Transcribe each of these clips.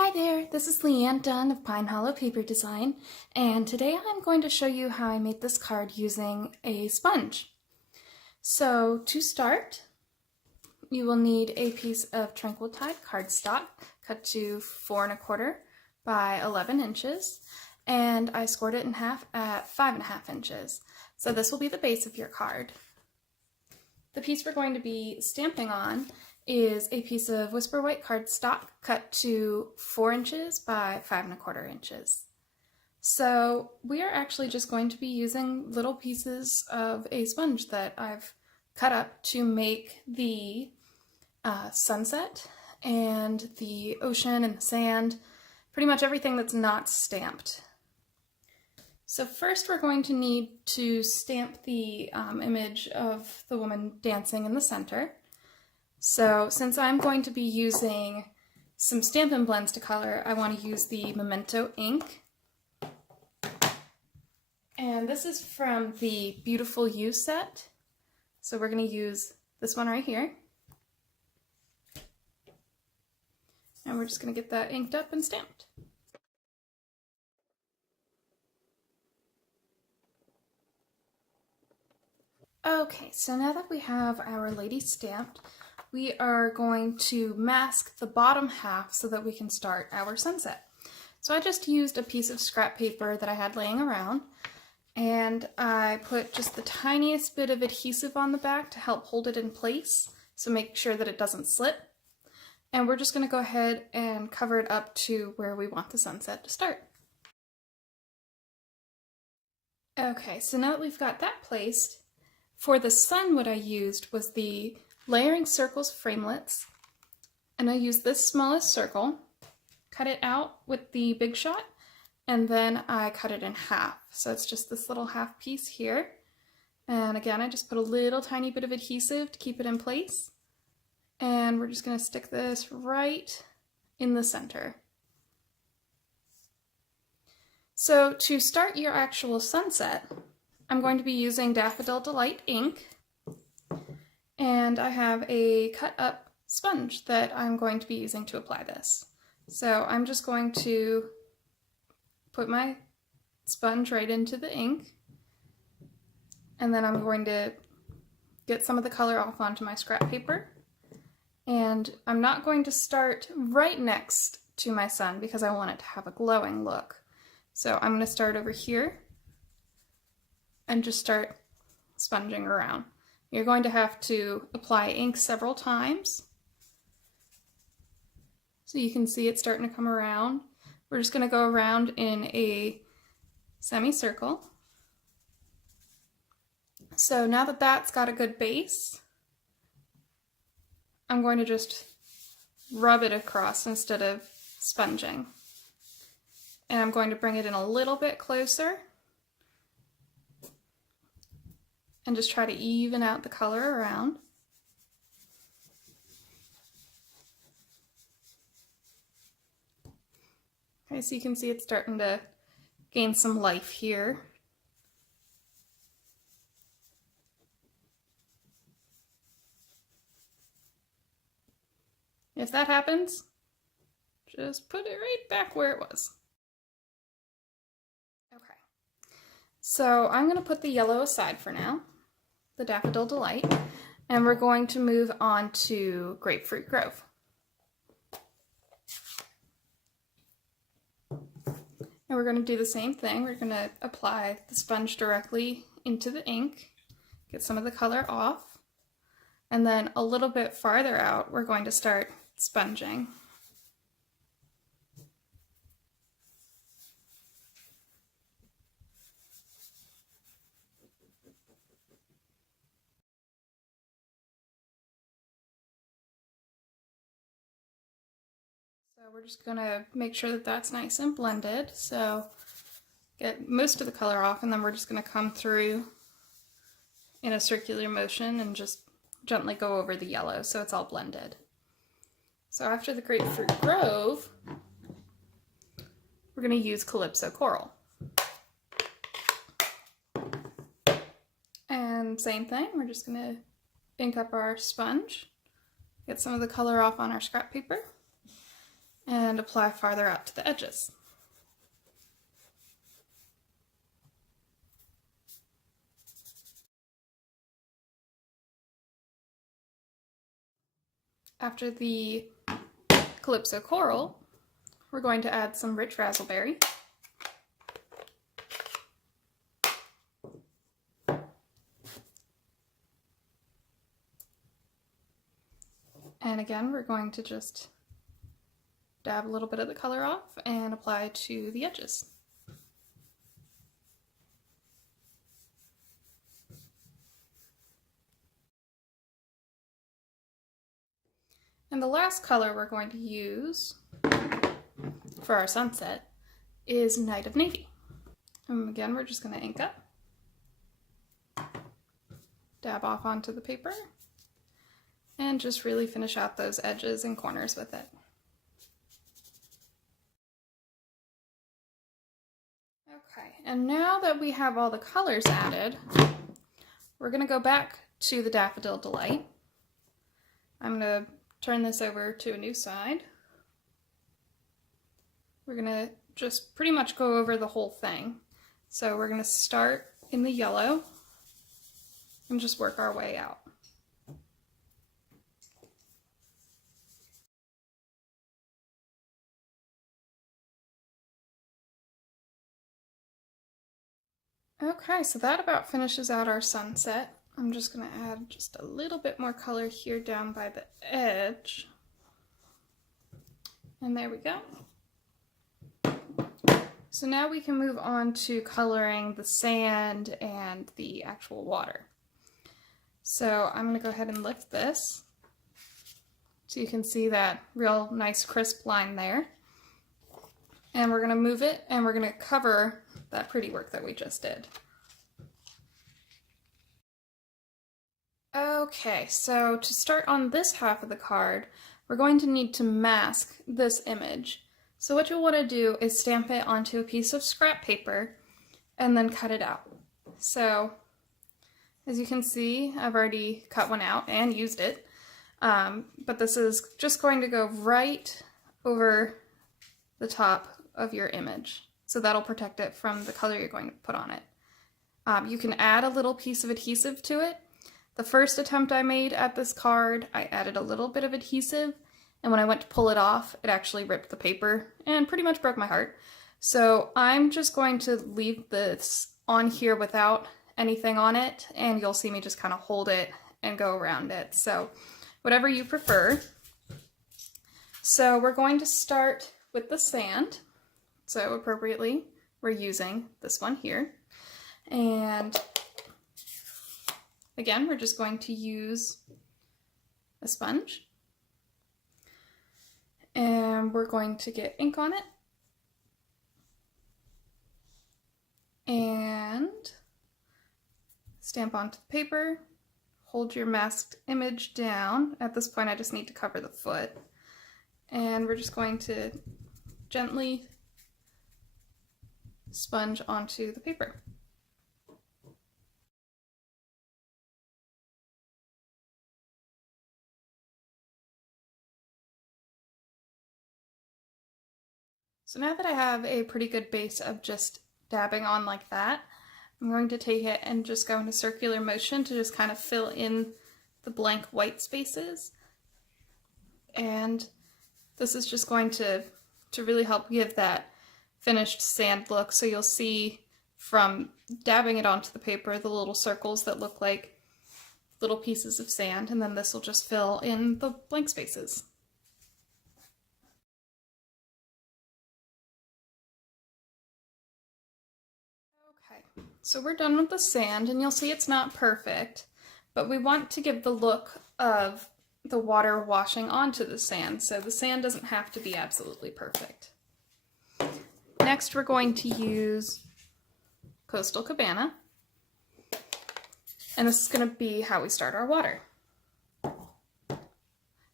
Hi there, this is Leanne Dunn of Pine Hollow Paper Design, and today I'm going to show you how I made this card using a sponge. So to start, you will need a piece of Tranquil Tide cardstock cut to 4 1/4 by 11 inches, and I scored it in half at 5 1/2 inches. So this will be the base of your card. The piece we're going to be stamping on is a piece of Whisper White cardstock cut to 4 inches by 5 1/4 inches. So we are actually just going to be using little pieces of a sponge that I've cut up to make the sunset and the ocean and the sand, pretty much everything that's not stamped. So first we're going to need to stamp the image of the woman dancing in the center. So since I'm going to be using some Stampin' blends to color, I want to use the Memento ink. And this is from the Beautiful You set. So we're going to use this one right here. And we're just going to get that inked up and stamped. Okay, so now that we have our lady stamped, we are going to mask the bottom half so that we can start our sunset. So I just used a piece of scrap paper that I had laying around, and I put just the tiniest bit of adhesive on the back to help hold it in place, so make sure that it doesn't slip. And we're just going to go ahead and cover it up to where we want the sunset to start. Okay, so now that we've got that placed, for the sun what I used was the Layering Circles framelets, and I used this smallest circle, cut it out with the Big Shot, and then I cut it in half. So it's just this little half piece here. And again, I just put a little tiny bit of adhesive to keep it in place. And we're just going to stick this right in the center. So to start your actual sunset, I'm going to be using Daffodil Delight ink. And I have a cut up sponge that I'm going to be using to apply this. So I'm just going to put my sponge right into the ink, and then I'm going to get some of the color off onto my scrap paper. And I'm not going to start right next to my sun because I want it to have a glowing look. So I'm going to start over here and just start sponging around. You're going to have to apply ink several times. So you can see it starting to come around. We're just going to go around in a semicircle. So now that that's got a good base, I'm going to just rub it across instead of sponging. And I'm going to bring it in a little bit closer and just try to even out the color around. Okay, so you can see it's starting to gain some life here. If that happens, just put it right back where it was. Okay, so I'm going to put the yellow aside for now, the Daffodil Delight, and we're going to move on to Grapefruit Grove. And we're going to do the same thing. We're going to apply the sponge directly into the ink, get some of the color off, and then a little bit farther out, we're going to start sponging. So we're just going to make sure that that's nice and blended. So get most of the color off, and then we're just going to come through in a circular motion and just gently go over the yellow so it's all blended. So after the Grapefruit Grove, we're going to use Calypso Coral. And same thing, we're just going to ink up our sponge, get some of the color off on our scrap paper, and and apply farther out to the edges. After the Calypso Coral, we're going to add some rich raspberry. And again, we're going to just dab a little bit of the color off and apply to the edges. And the last color we're going to use for our sunset is Night of Navy. And again, we're just going to ink up, dab off onto the paper, and just really finish out those edges and corners with it. Okay, and now that we have all the colors added, we're going to go back to the Daffodil Delight. I'm going to turn this over to a new side. We're going to just pretty much go over the whole thing. So we're going to start in the yellow and just work our way out. Okay, so that about finishes out our sunset. I'm just going to add just a little bit more color here down by the edge. And there we go. So now we can move on to coloring the sand and the actual water. So I'm going to go ahead and lift this so you can see that real nice crisp line there. And we're going to move it and we're going to cover that pretty work that we just did. Okay, so to start on this half of the card, we're going to need to mask this image. So what you'll want to do is stamp it onto a piece of scrap paper and then cut it out. So as you can see, I've already cut one out and used it, but this is just going to go right over the top of your image. So that'll protect it from the color you're going to put on it. You can add a little piece of adhesive to it. The first attempt I made at this card, I added a little bit of adhesive, and when I went to pull it off, it actually ripped the paper and pretty much broke my heart. So I'm just going to leave this on here without anything on it, and you'll see me just kind of hold it and go around it. So whatever you prefer. So we're going to start with the sand. So appropriately, we're using this one here. And again, we're just going to use a sponge. And we're going to get ink on it. And stamp onto the paper. Hold your masked image down. At this point, I just need to cover the foot. And we're just going to gently sponge onto the paper. So now that I have a pretty good base of just dabbing on like that, I'm going to take it and just go in a circular motion to just kind of fill in the blank white spaces. And this is just going to really help give that finished sand look. So you'll see from dabbing it onto the paper the little circles that look like little pieces of sand, and then this will just fill in the blank spaces. Okay, so we're done with the sand, and you'll see it's not perfect, but we want to give the look of the water washing onto the sand, so the sand doesn't have to be absolutely perfect. Next, we're going to use Coastal Cabana, and this is going to be how we start our water.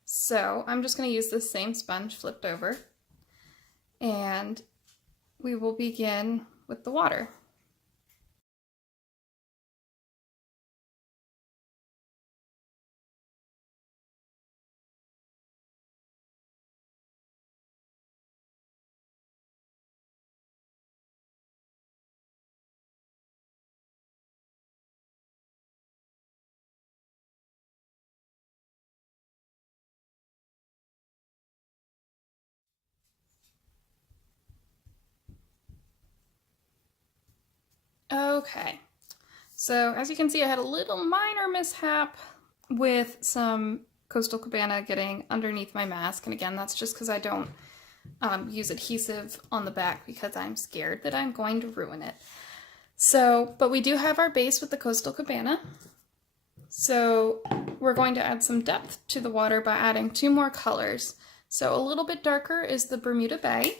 So I'm just going to use this same sponge flipped over, and we will begin with the water. Okay, so as you can see, I had a little minor mishap with some Coastal Cabana getting underneath my mask, and again, that's just because I don't use adhesive on the back because I'm scared that I'm going to ruin it. So, but we do have our base with the Coastal Cabana. So we're going to add some depth to the water by adding 2 more colors. So a little bit darker is the Bermuda Bay.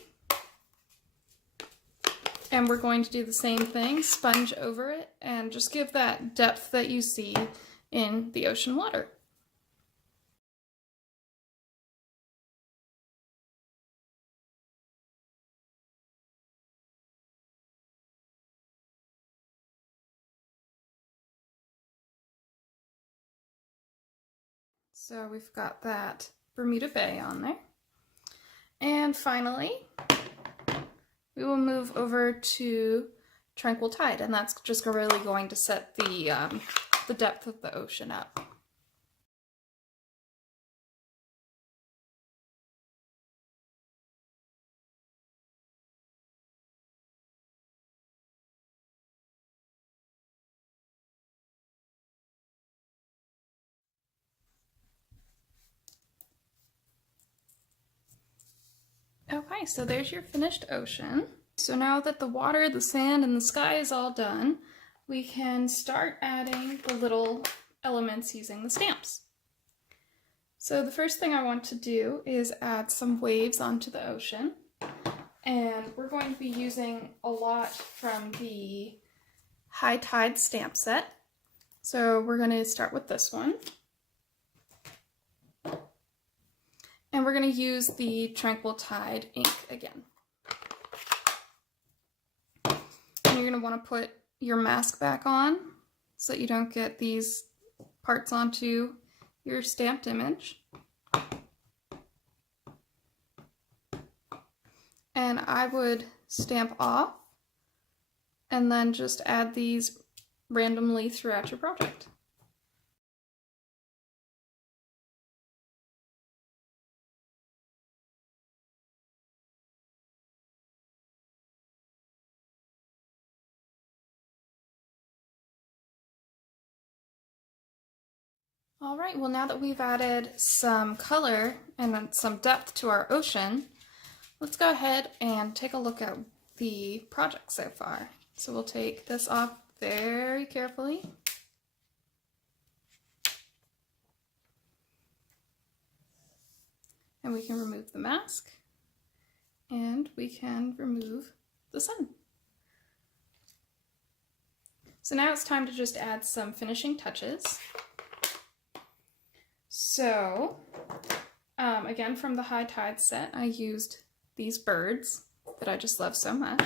And we're going to do the same thing, sponge over it, and just give that depth that you see in the ocean water. So we've got that Bermuda Bay on there. And finally, we will move over to Tranquil Tide, and that's just really going to set the depth of the ocean up. Okay, so there's your finished ocean. So now that the water, the sand, and the sky is all done, we can start adding the little elements using the stamps. So the first thing I want to do is add some waves onto the ocean. And we're going to be using a lot from the High Tide stamp set. So we're going to start with this one. And we're going to use the Tranquil Tide ink again. And you're going to want to put your mask back on so that you don't get these parts onto your stamped image. And I would stamp off and then just add these randomly throughout your project. All right, well now that we've added some color and then some depth to our ocean, let's go ahead and take a look at the project so far. So we'll take this off very carefully. And we can remove the mask. And we can remove the sun. So now it's time to just add some finishing touches. So, again, from the High Tide set, I used these birds that I just love so much.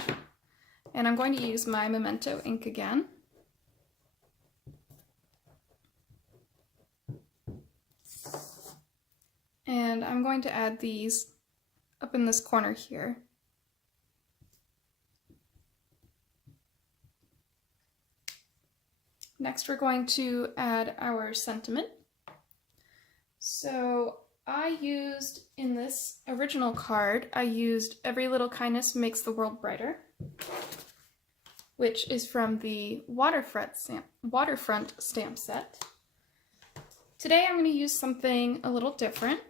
And I'm going to use my Memento ink again. And I'm going to add these up in this corner here. Next, we're going to add our sentiment. So I used, in this original card, I used Every Little Kindness Makes the World Brighter, which is from the Waterfront stamp set. Today I'm going to use something a little different.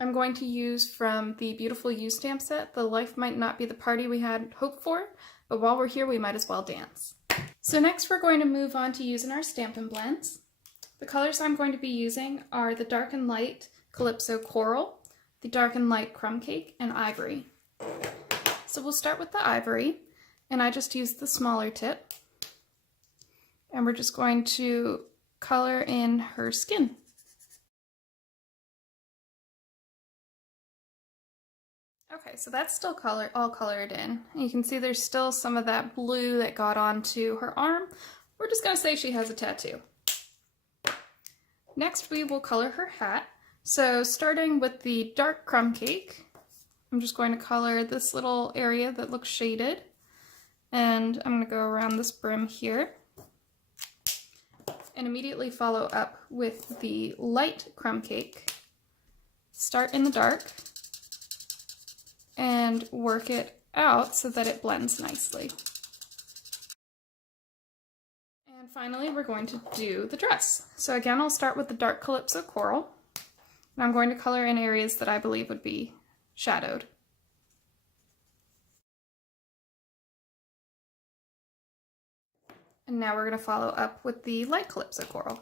I'm going to use from the Beautiful You stamp set, The Life Might Not Be the Party We Had Hoped For, but while we're here we might as well dance. So next we're going to move on to using our Stampin' blends. The colors I'm going to be using are the Dark and Light Calypso Coral, the Dark and Light Crumb Cake, and Ivory. So we'll start with the Ivory, and I just used the smaller tip. And we're just going to color in her skin. Okay, so that's still all colored in. You can see there's still some of that blue that got onto her arm. We're just going to say she has a tattoo. Next we will color her hat. So starting with the dark crumb cake, I'm just going to color this little area that looks shaded. And I'm going to go around this brim here. And immediately follow up with the light crumb cake. Start in the dark and work it out so that it blends nicely. And finally, we're going to do the dress. So again, I'll start with the dark Calypso Coral, and I'm going to color in areas that I believe would be shadowed. And now we're going to follow up with the light Calypso Coral.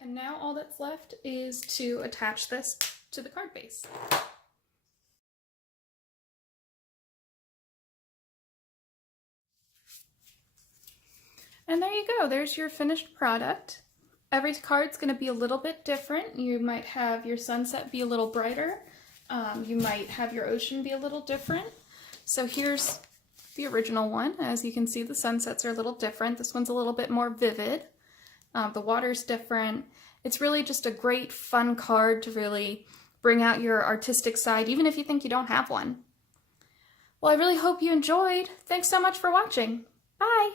And now all that's left is to attach this to the card base. And there you go, there's your finished product. Every card's going to be a little bit different. You might have your sunset be a little brighter. You might have your ocean be a little different. So here's the original one. As you can see, the sunsets are a little different. This one's a little bit more vivid. The water's different. It's really just a great fun card to really bring out your artistic side, even if you think you don't have one. Well, I really hope you enjoyed. Thanks so much for watching. Bye!